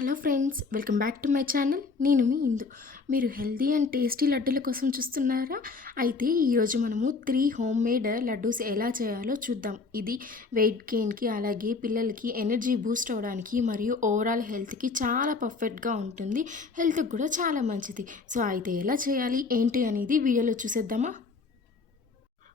Hello friends, welcome back to my channel. నేను మీ ఇందు. మీరు healthy and tasty లడ్డూల కోసం చూస్తున్నారా? అయితే ఈరోజు మనము 3 హోమ్ మేడ్ లడ్డూస్ ఎలా చేయాలో చూద్దాం. ఇది వెయిట్ గెయిన్కి, అలాగే పిల్లలకి ఎనర్జీ బూస్ట్ అవ్వడానికి మరియు ఓవరాల్ హెల్త్కి చాలా పర్ఫెక్ట్గా ఉంటుంది. హెల్త్కి కూడా చాలా మంచిది. సో అయితే ఎలా చేయాలి ఏంటి అనేది వీడియోలో చూసేద్దామా?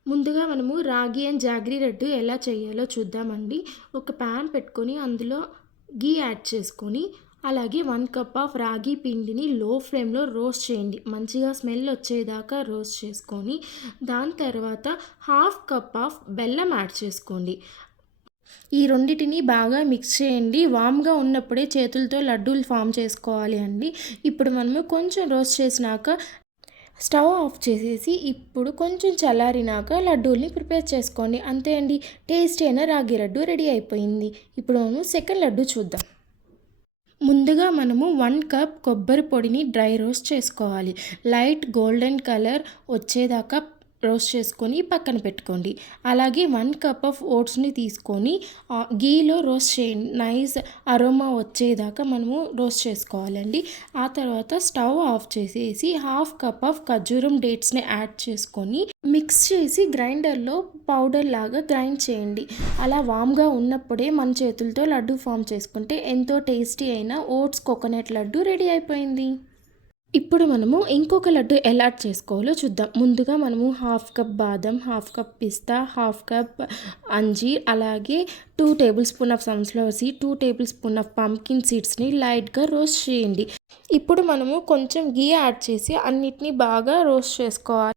ముందుగా మనము రాగి అండ్ జాగరీ లడ్డు ఎలా చేయాలో చూద్దామండి. ఒక ప్యాన్ పెట్టుకొని అందులో గీ యాడ్ చేసుకొని, అలాగే 1 కప్ ఆఫ్ రాగి పిండిని లో ఫ్లేమ్లో రోస్ట్ చేయండి. మంచిగా స్మెల్ వచ్చేదాకా రోస్ట్ చేసుకొని, దాని తర్వాత హాఫ్ కప్ ఆఫ్ బెల్లం యాడ్ చేసుకోండి. ఈ రెండిటిని బాగా మిక్స్ చేయండి. వామ్గా ఉన్నప్పుడే చేతులతో లడ్డూలు ఫామ్ చేసుకోవాలి అండి. ఇప్పుడు మనము కొంచెం రోస్ట్ చేసినాక స్టవ్ ఆఫ్ చేసేసి, ఇప్పుడు కొంచెం చల్లారినాక లడ్డూల్ని ప్రిపేర్ చేసుకోండి. అంతే అండి, టేస్టీ అయిన రాగి లడ్డు రెడీ అయిపోయింది. ఇప్పుడు మనము సెకండ్ లడ్డు చూద్దాం. ముందుగా మనము 1 కప్ కొబ్బరి పొడిని డ్రై రోస్ట్ చేసుకోవాలి. లైట్ గోల్డెన్ కలర్ వచ్చేదాకా రోస్ట్ చేసుకొని పక్కన పెట్టుకోండి. అలాగే 1 కప్ ఆఫ్ ఓట్స్ని తీసుకొని గీలో రోస్ట్ చేయండి. నైస్ అరోమా వచ్చేదాకా మనము రోస్ట్ చేసుకోవాలండి. ఆ తర్వాత స్టవ్ ఆఫ్ చేసేసి హాఫ్ కప్ ఆఫ్ ఖర్జూరం డేట్స్ని యాడ్ చేసుకొని మిక్స్ చేసి గ్రైండర్లో పౌడర్ లాగా గ్రైండ్ చేయండి. అలా వామ్గా ఉన్నప్పుడే మన చేతులతో లడ్డు ఫామ్ చేసుకుంటే ఎంతో టేస్టీ అయిన ఓట్స్ కోకోనట్ లడ్డు రెడీ అయిపోయింది. ఇప్పుడు మనము ఇంకొక లడ్డు ఎలా చేసుకోవాలో చూద్దాం. ముందుగా మనము హాఫ్ కప్ బాదం, హాఫ్ కప్ పిస్తా, హాఫ్ కప్ అంజీర్, అలాగే 2 table spoon of sunflower seed, 2 table spoon of pumpkin సీడ్స్ని లైట్గా రోస్ట్ చేయండి. ఇప్పుడు మనము కొంచెం గీ యాడ్ చేసి అన్నిటినీ బాగా రోస్ట్ చేసుకోవాలి.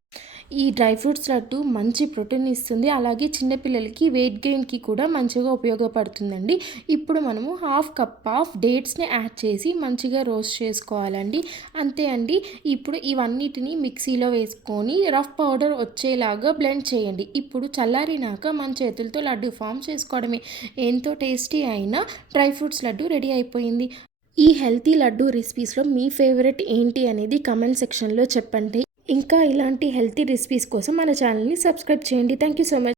ఈ డ్రై ఫ్రూట్స్ లడ్డు మంచి ప్రోటీన్ ఇస్తుంది, అలాగే చిన్నపిల్లలకి వెయిట్ గెయిన్కి కూడా మంచిగా ఉపయోగపడుతుందండి. ఇప్పుడు మనము హాఫ్ కప్ ఆఫ్ డేట్స్ని యాడ్ చేసి మంచిగా రోస్ట్ చేసుకోవాలండి. అంతే అండి. ఇప్పుడు ఇవన్నిటిని మిక్సీలో వేసుకొని రఫ్ పౌడర్ వచ్చేలాగా బ్లెండ్ చేయండి. ఇప్పుడు చల్లారినాక మన చేతులతో లడ్డు ఫామ్ చేసుకోవడమే. ఎంతో టేస్టీ అయిన డ్రై ఫ్రూట్స్ లడ్డు రెడీ అయిపోయింది. ఈ హెల్తీ లడ్డు రెసిపీస్లో మీ ఫేవరెట్ ఏంటి అనేది కమెంట్ సెక్షన్లో చెప్పండి. ఇంకా ఇలాంటి హెల్తీ రెసిపీస్ కోసం మన ఛానల్ని సబ్స్క్రైబ్ చేయండి. Thank you so much.